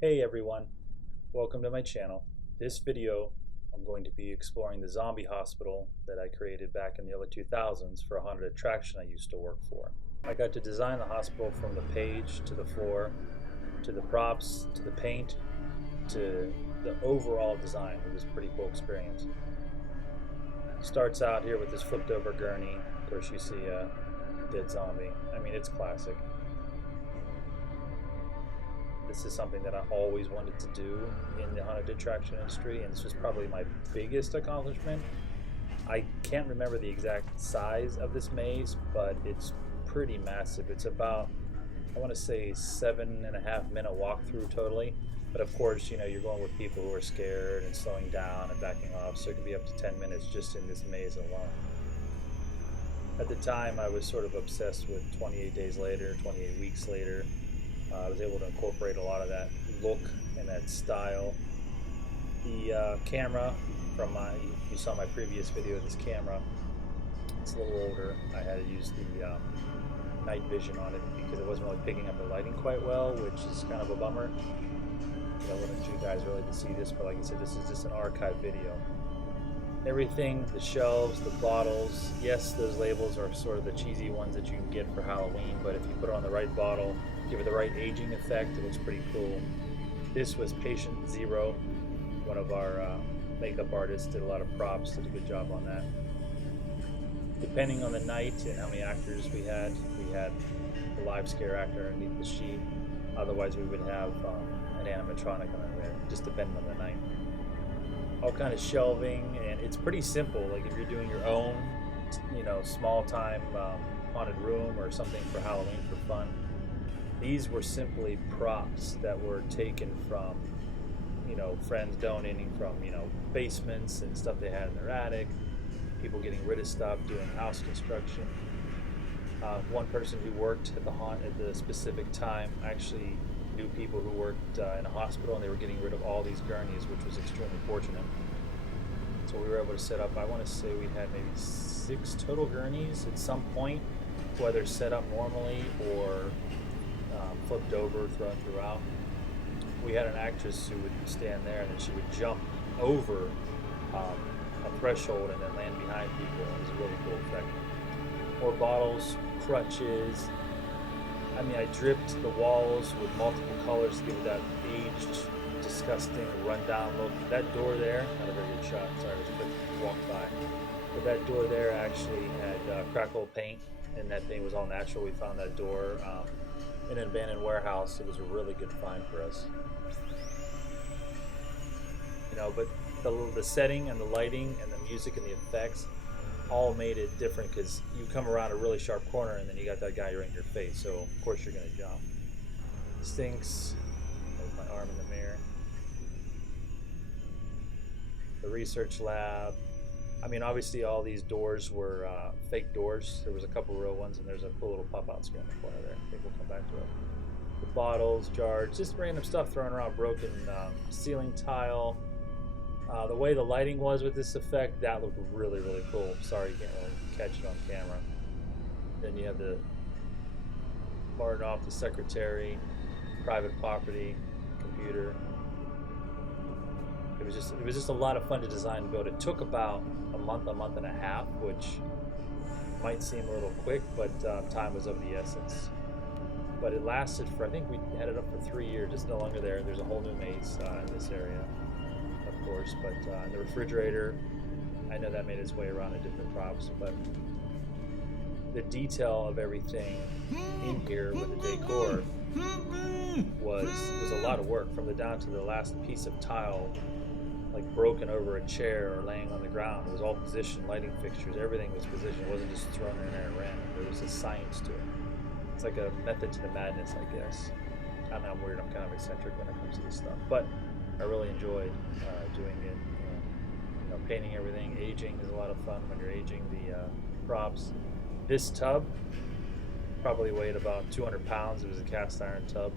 Hey everyone, welcome to my channel. This video I'm going to be exploring the zombie hospital that I created back in the early 2000s for a haunted attraction I used to work for. I got to design the hospital from the page to the floor to the props to the paint to the overall design. It was a pretty cool experience. Starts out here with this flipped over gurney. Of course you see a dead zombie. I mean, it's classic. This is something that I always wanted to do in the haunted attraction industry, and this was probably my biggest accomplishment. I can't remember the exact size of this maze, but it's pretty massive. It's about, I want to say, 7.5 minute walkthrough totally. But of course, you know, you're going with people who are scared and slowing down and backing off, so it can be up to 10 minutes just in this maze alone. At the time, I was sort of obsessed with 28 days later, 28 weeks later. I was able to incorporate a lot of that look and that style. The camera from you saw my previous video of this camera. It's a little older. I had to use the night vision on it because it wasn't really picking up the lighting quite well, which is kind of a bummer. I wanted you guys really to see this, but like I said, this is just an archive video. Everything, the shelves, the bottles, yes, those labels are sort of the cheesy ones that you can get for Halloween, but if you put it on the right bottle, give it the right aging effect, it looks pretty cool. This was Patient Zero, one of our makeup artists, did a lot of props, did a good job on that. Depending on the night and how many actors we had a live scare actor underneath the sheet. Otherwise we would have an animatronic under there, just depending on the night. All kind of shelving, and it's pretty simple. Like if you're doing your own, small time haunted room or something for Halloween for fun, these were simply props that were taken from, friends donating from, basements and stuff they had in their attic, people getting rid of stuff, doing house construction. One person who worked at the haunt at the specific time actually knew people who worked in a hospital, and they were getting rid of all these gurneys, which was extremely fortunate. So we were able to set up, I want to say we had maybe 6 total gurneys at some point, whether set up normally or flipped over, thrown throughout. We had an actress who would stand there and then she would jump over a threshold and then land behind people. It was a really cool effect. More bottles, crutches. I mean, I dripped the walls with multiple colors to give it that aged, disgusting, rundown look. That door there, not a very good shot, sorry, it was a quick walk by. But that door there actually had crackle paint, and that paint was all natural. We found that door in an abandoned warehouse. It was a really good find for us. But the setting and the lighting and the music and the effects all made it different because you come around a really sharp corner and then you got that guy right in your face, so of course you're going to jump. Stinks. There's my arm in the mirror. The research lab. I mean, obviously all these doors were fake doors. There was a couple real ones, and there's a cool little pop-out screen in the corner there. I think we'll come back to it. The bottles, jars, just random stuff thrown around, broken ceiling tile. The way the lighting was with this effect, that looked really, really cool. Sorry you can't really catch it on camera. Then you have the barred off the secretary, private property, computer. It was just a lot of fun to design and build. It took about a month and a half, which might seem a little quick, but time was of the essence. But it lasted for, I think we had it up for 3 years. It's no longer there. There's a whole new maze in this area, of course. But the refrigerator, I know that made its way around in different props, but the detail of everything in here with the decor was a lot of work, from the down to the last piece of tile, like broken over a chair or laying on the ground. It was all positioned, lighting fixtures, everything was positioned. It wasn't just thrown in there and random. There was a science to it. It's like a method to the madness, I guess. I mean, I'm weird. I'm kind of eccentric when it comes to this stuff, but I really enjoyed doing it. Painting everything. Aging is a lot of fun when you're aging the props. This tub probably weighed about 200 pounds. It was a cast iron tub.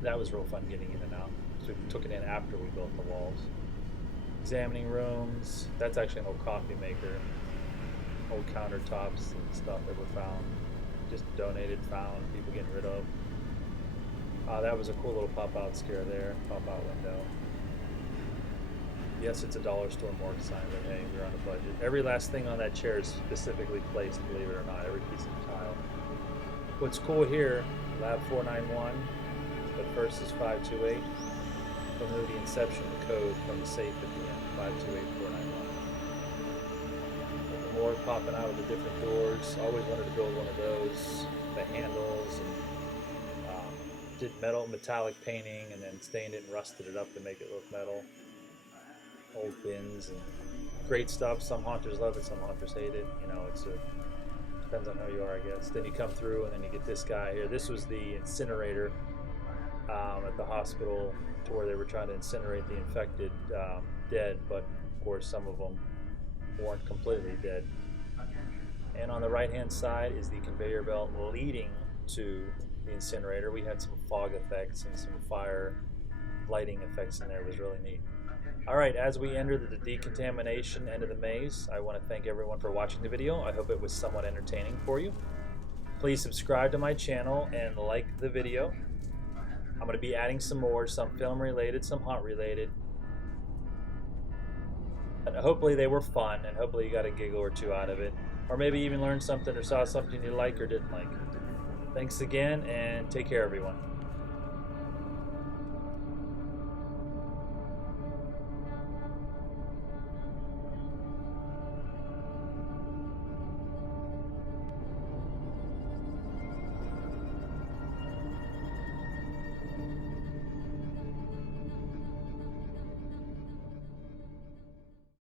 That was real fun getting in and out. So we took it in after we built the walls. Examining rooms. That's actually an old coffee maker. Old countertops and stuff that were found. Just donated, found, people getting rid of. That was a cool little pop-out scare there, pop-out window. Yes, it's a dollar store mark sign, but hey, we're on a budget. Every last thing on that chair is specifically placed, believe it or not, every piece of tile. What's cool here, Lab 491, but first is 528. From the inception, the code from the safe at the end, 528491. The morgue popping out of the different doors. Always wanted to build one of those. The handles, and did metallic painting, and then stained it and rusted it up to make it look metal. Old bins and great stuff. Some haunters love it, some haunters hate it. You know, depends on how you are, I guess. Then you come through, and then you get this guy here. This was the incinerator at the hospital, to where they were trying to incinerate the infected dead, but of course some of them weren't completely dead. And on the right-hand side is the conveyor belt leading to the incinerator. We had some fog effects and some fire lighting effects in there. It was really neat. All right, as we enter the decontamination end of the maze, I want to thank everyone for watching the video. I hope it was somewhat entertaining for you. Please subscribe to my channel and like the video. I'm going to be adding some more, some film related, some haunt related. And hopefully they were fun, and hopefully you got a giggle or two out of it. Or maybe even learned something or saw something you like or didn't like. Thanks again, and take care, everyone.